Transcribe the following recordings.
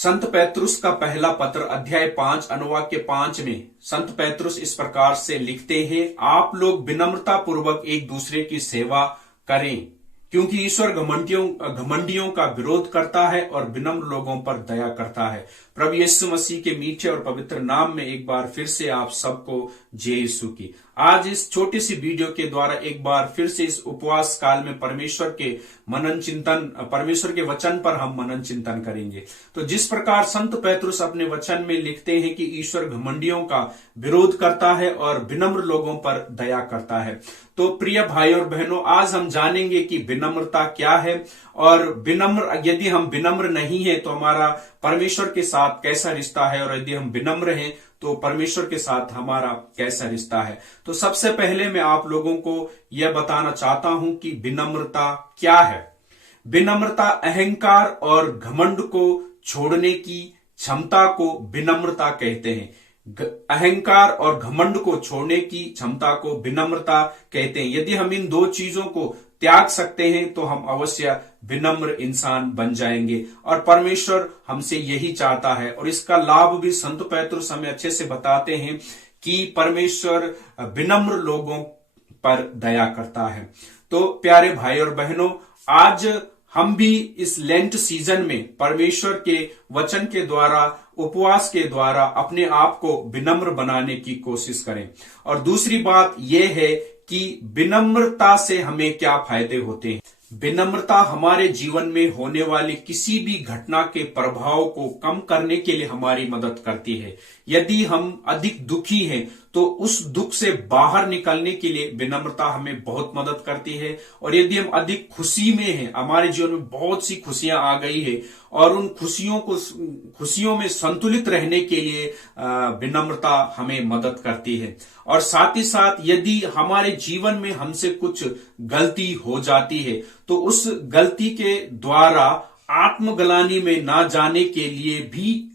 संत पैतरुस का पहला पत्र अध्याय 5 अनुवाक के 5 में संत पैतरुस इस प्रकार से लिखते हैं, आप लोग विनम्रता पूर्वक एक दूसरे की सेवा करें, क्योंकि ईश्वर घमंडियों का विरोध करता है और विनम्र लोगों पर दया करता है। प्रभु यीशु मसीह के मीठे और पवित्र नाम में एक बार फिर से आप सबको जय यीशु की। आज इस छोटी सी वीडियो के द्वारा एक बार फिर से इस उपवास काल में परमेश्वर के वचन पर हम मनन चिंतन करेंगे। तो जिस प्रकार संत पैतरुस अपने वचन में लिखते हैं कि ईश्वर घमंडियों का विरोध करता है और विनम्र लोगों पर दया करता है, तो प्रिय भाई और बहनों, आज हम जानेंगे कि विनम्रता क्या है और यदि हम विनम्र नहीं है तो हमारा परमेश्वर के साथ कैसा रिश्ता है, और यदि हम विनम्र हैं तो परमेश्वर के साथ हमारा कैसा रिश्ता है। तो सबसे पहले मैं आप लोगों को यह बताना चाहता हूं कि विनम्रता क्या है। विनम्रता अहंकार और घमंड को छोड़ने की क्षमता को विनम्रता कहते हैं। अहंकार और घमंड को छोड़ने की क्षमता को विनम्रता कहते हैं। यदि हम इन दो चीजों को त्याग सकते हैं तो हम अवश्य विनम्र इंसान बन जाएंगे, और परमेश्वर हमसे यही चाहता है। और इसका लाभ भी संत पैतरुस हमें अच्छे से बताते हैं कि परमेश्वर विनम्र लोगों पर दया करता है। तो प्यारे भाई और बहनों, आज हम भी इस लेंट सीजन में परमेश्वर के वचन के द्वारा, उपवास के द्वारा अपने आप को विनम्र बनाने की कोशिश करें। और दूसरी बात यह है कि विनम्रता से हमें क्या फायदे होते हैं। विनम्रता हमारे जीवन में होने वाली किसी भी घटना के प्रभाव को कम करने के लिए हमारी मदद करती है। यदि हम अधिक दुखी हैं तो उस दुख से बाहर निकलने के लिए विनम्रता हमें बहुत मदद करती है। और यदि हम अधिक खुशी में हैं, हमारे जीवन में बहुत सी खुशियां आ गई है और उन खुशियों में संतुलित रहने के लिए विनम्रता हमें मदद करती है। और साथ ही साथ यदि हमारे जीवन में हमसे कुछ गलती हो जाती है तो उस गलती के द्वारा आत्मग्लानि में ना जाने के लिए भी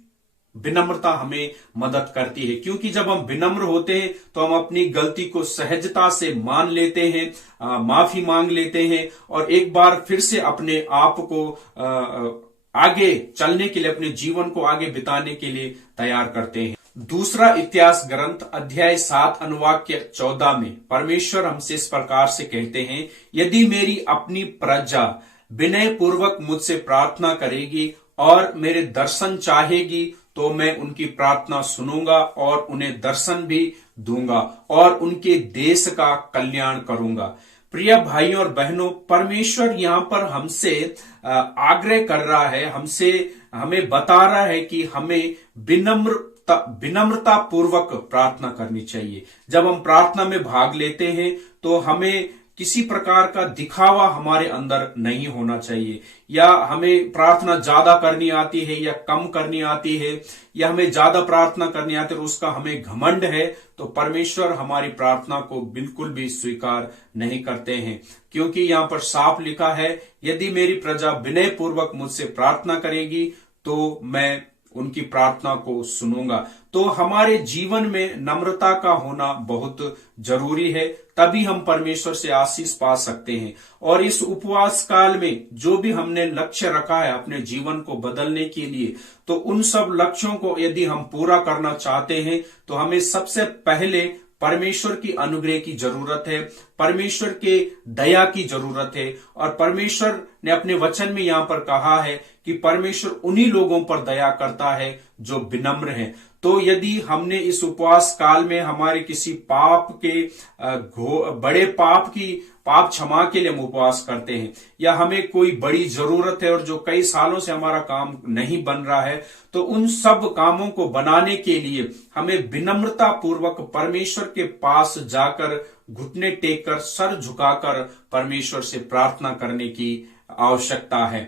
विनम्रता हमें मदद करती है। क्योंकि जब हम विनम्र होते हैं तो हम अपनी गलती को सहजता से मान लेते हैं, माफी मांग लेते हैं और एक बार फिर से अपने आप को आगे चलने के लिए, अपने जीवन को आगे बिताने के लिए तैयार करते हैं। दूसरा इतिहास ग्रंथ अध्याय 7 अनुवाक के 14 में परमेश्वर हमसे इस प्रकार से कहते हैं, यदि मेरी अपनी प्रजा विनय पूर्वक मुझसे प्रार्थना करेगी और मेरे दर्शन चाहेगी तो मैं उनकी प्रार्थना सुनूंगा और उन्हें दर्शन भी दूंगा और उनके देश का कल्याण करूंगा। प्रिय भाइयों और बहनों, परमेश्वर यहां पर हमसे आग्रह कर रहा है, हमें बता रहा है कि हमें विनम्रता पूर्वक प्रार्थना करनी चाहिए। जब हम प्रार्थना में भाग लेते हैं तो हमें किसी प्रकार का दिखावा हमारे अंदर नहीं होना चाहिए, या हमें प्रार्थना ज्यादा करनी आती है या कम करनी आती है, या हमें ज्यादा प्रार्थना करनी आती है और उसका हमें घमंड है, तो परमेश्वर हमारी प्रार्थना को बिल्कुल भी स्वीकार नहीं करते हैं। क्योंकि यहां पर साफ लिखा है, यदि मेरी प्रजा विनय पूर्वक मुझसे प्रार्थना करेगी तो मैं उनकी प्रार्थना को सुनूंगा। तो हमारे जीवन में नम्रता का होना बहुत जरूरी है, तभी हम परमेश्वर से आशीष पा सकते हैं। और इस उपवास काल में जो भी हमने लक्ष्य रखा है अपने जीवन को बदलने के लिए, तो उन सब लक्ष्यों को यदि हम पूरा करना चाहते हैं तो हमें सबसे पहले परमेश्वर की अनुग्रह की जरूरत है, परमेश्वर के दया की जरूरत है। और परमेश्वर ने अपने वचन में यहां पर कहा है कि परमेश्वर उन्हीं लोगों पर दया करता है जो विनम्र हैं। तो यदि हमने इस उपवास काल में हमारे किसी पाप के बड़े पाप क्षमा के लिए हम उपवास करते हैं, या हमें कोई बड़ी जरूरत है और जो कई सालों से हमारा काम नहीं बन रहा है, तो उन सब कामों को बनाने के लिए हमें विनम्रता पूर्वक परमेश्वर के पास जाकर घुटने टेक कर, सर झुकाकर परमेश्वर से प्रार्थना करने की आवश्यकता है।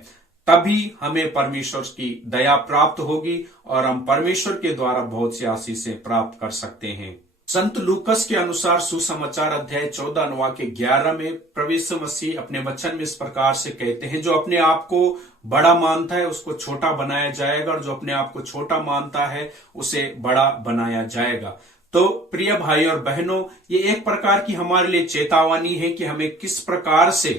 तभी हमें परमेश्वर की दया प्राप्त होगी और हम परमेश्वर के द्वारा बहुत सी आशीषें प्राप्त कर सकते हैं। संत लूकस के अनुसार सुसमाचार अध्याय 14 अनुवाक के 11 में प्रभु यीशु मसीह अपने वचन में इस प्रकार से कहते हैं, जो अपने आप को बड़ा मानता है उसको छोटा बनाया जाएगा, और जो अपने आप को छोटा मानता है उसे बड़ा बनाया जाएगा। तो प्रिय भाई और बहनों, ये एक प्रकार की हमारे लिए चेतावनी है कि हमें किस प्रकार से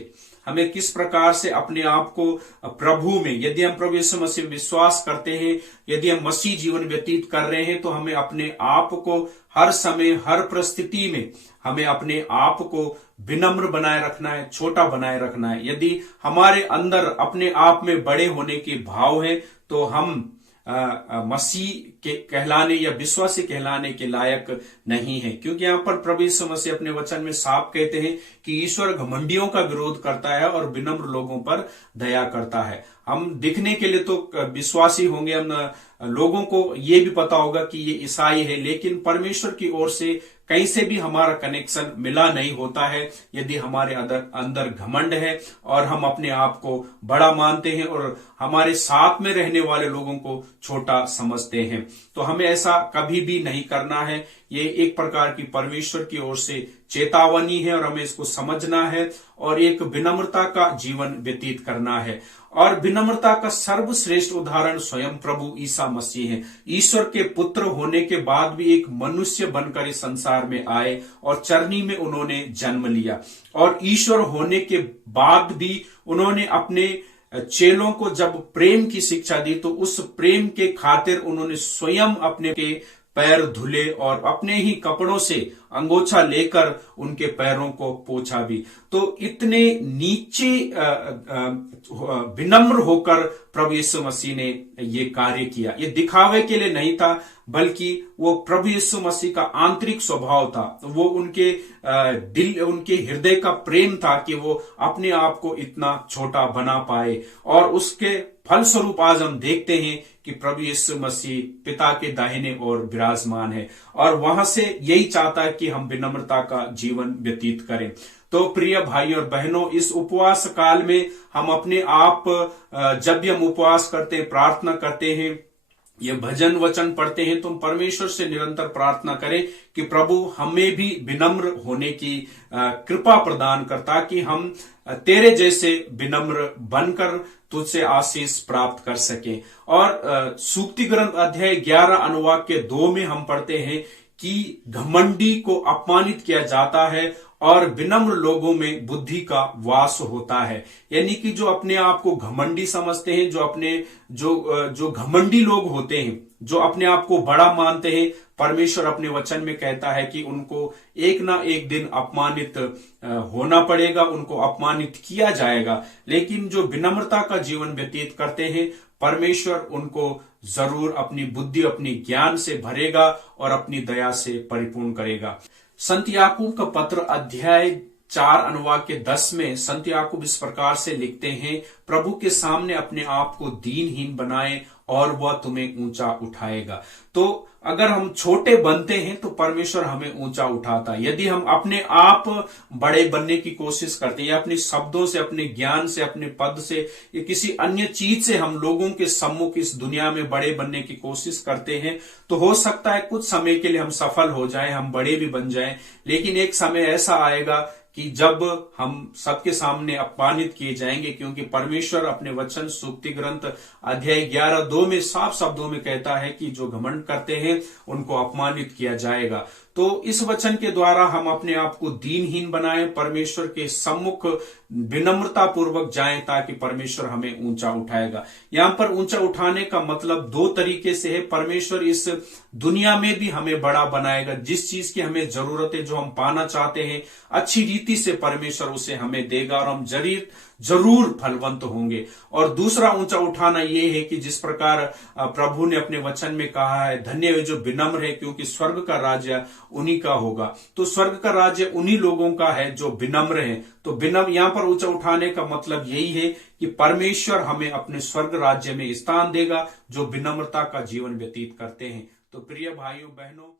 हमें किस प्रकार से अपने आप को प्रभु में, यदि हम प्रभु यीशु मसीह में विश्वास करते हैं, यदि हम मसीह जीवन व्यतीत कर रहे हैं, तो हमें अपने आप को हर समय, हर परिस्थिति में हमें अपने आप को विनम्र बनाए रखना है, छोटा बनाए रखना है। यदि हमारे अंदर अपने आप में बड़े होने के भाव है, तो हम मसीह के कहलाने या विश्वासी कहलाने के लायक नहीं है। क्योंकि यहाँ पर प्रभु यीशु मसीह अपने वचन में साफ कहते हैं कि ईश्वर घमंडियों का विरोध करता है और विनम्र लोगों पर दया करता है। हम दिखने के लिए तो विश्वासी होंगे, हम लोगों को ये भी पता होगा कि ये ईसाई है, लेकिन परमेश्वर की ओर से कहीं से भी हमारा कनेक्शन मिला नहीं होता है यदि हमारे अंदर घमंड है और हम अपने आप को बड़ा मानते हैं और हमारे साथ में रहने वाले लोगों को छोटा समझते हैं। तो हमें ऐसा कभी भी नहीं करना है। ये एक प्रकार की परमेश्वर की ओर से चेतावनी है और हमें इसको समझना है और एक विनम्रता का जीवन व्यतीत करना है। और विनम्रता का सर्वश्रेष्ठ उदाहरण स्वयं प्रभु ईसा मसीह है। ईश्वर के पुत्र होने के बाद भी एक मनुष्य बनकर इस संसार में आए और चरनी में उन्होंने जन्म लिया, और ईश्वर होने के बाद भी उन्होंने अपने चेलों को जब प्रेम की शिक्षा दी, तो उस प्रेम के खातिर उन्होंने स्वयं अपने के पैर धुले और अपने ही कपड़ों से अंगोछा लेकर उनके पैरों को पोंछा भी। तो इतने नीचे विनम्र होकर प्रभु यीशु मसीह ने ये कार्य किया। ये दिखावे के लिए नहीं था, बल्कि वो प्रभु यीशु मसीह का आंतरिक स्वभाव था। वो उनके दिल, उनके हृदय का प्रेम था कि वो अपने आप को इतना छोटा बना पाए, और उसके फलस्वरूप आज हम देखते हैं कि प्रभु यीशु मसीह पिता के दाहिने ओर विराजमान है, और वहां से यही चाहता है कि हम विनम्रता का जीवन व्यतीत करें। तो प्रिय भाई और बहनों, इस उपवास काल में हम अपने आप, जब भी हम उपवास करते हैं, प्रार्थना करते हैं, ये भजन वचन पढ़ते हैं, तो हम परमेश्वर से निरंतर प्रार्थना करें कि प्रभु हमें भी विनम्र होने की कृपा प्रदान कर, ताकि हम तेरे जैसे विनम्र बनकर तुझसे आशीष प्राप्त कर सकें। और सूक्ति ग्रंथ अध्याय 11 अनुवाक के 2 में हम पढ़ते हैं कि घमंडी को अपमानित किया जाता है और विनम्र लोगों में बुद्धि का वास होता है। यानी कि जो अपने आप को घमंडी समझते हैं, जो घमंडी लोग होते हैं, जो अपने आप को बड़ा मानते हैं, परमेश्वर अपने वचन में कहता है कि उनको एक ना एक दिन अपमानित होना पड़ेगा, उनको अपमानित किया जाएगा। लेकिन जो विनम्रता का जीवन व्यतीत करते हैं, परमेश्वर उनको जरूर अपनी बुद्धि, अपनी ज्ञान से भरेगा और अपनी दया से परिपूर्ण करेगा। संत याकूब का पत्र अध्याय 4 अनुवाक के 10 में संत याकूब इस प्रकार से लिखते हैं, प्रभु के सामने अपने आप को दीनहीन बनाए और वह तुम्हें ऊंचा उठाएगा। तो अगर हम छोटे बनते हैं तो परमेश्वर हमें ऊंचा उठाता है। यदि हम अपने आप बड़े बनने की कोशिश करते हैं, या अपने शब्दों से, अपने ज्ञान से, अपने पद से या किसी अन्य चीज से हम लोगों के सम्मुख इस दुनिया में बड़े बनने की कोशिश करते हैं, तो हो सकता है कुछ समय के लिए हम सफल हो जाएं, हम बड़े भी बन जाएं। लेकिन एक समय ऐसा आएगा कि जब हम सबके सामने अपमानित किए जाएंगे, क्योंकि परमेश्वर अपने वचन सूक्ति ग्रंथ अध्याय 11:2 में साफ शब्दों में कहता है कि जो घमंड करते हैं उनको अपमानित किया जाएगा। तो इस वचन के द्वारा हम अपने आप को दीनहीन बनाएं, परमेश्वर के सम्मुख विनम्रता पूर्वक जाएं, ताकि परमेश्वर हमें ऊंचा उठाएगा। यहां पर ऊंचा उठाने का मतलब 2 तरीके से है। परमेश्वर इस दुनिया में भी हमें बड़ा बनाएगा। जिस चीज की हमें जरूरत है, जो हम पाना चाहते हैं, अच्छी रीति से परमेश्वर उसे हमें देगा और हम जरूर फलवंत होंगे। और दूसरा ऊंचा उठाना यह है कि जिस प्रकार प्रभु ने अपने वचन में कहा है, धन्य वे जो विनम्र है, क्योंकि स्वर्ग का राज्य उन्हीं का होगा। तो स्वर्ग का राज्य उन्हीं लोगों का है जो विनम्र हैं। तो विनम्र, यहां पर ऊंचा उठाने का मतलब यही है कि परमेश्वर हमें अपने स्वर्ग राज्य में स्थान देगा जो विनम्रता का जीवन व्यतीत करते हैं। तो प्रिय भाइयों बहनों,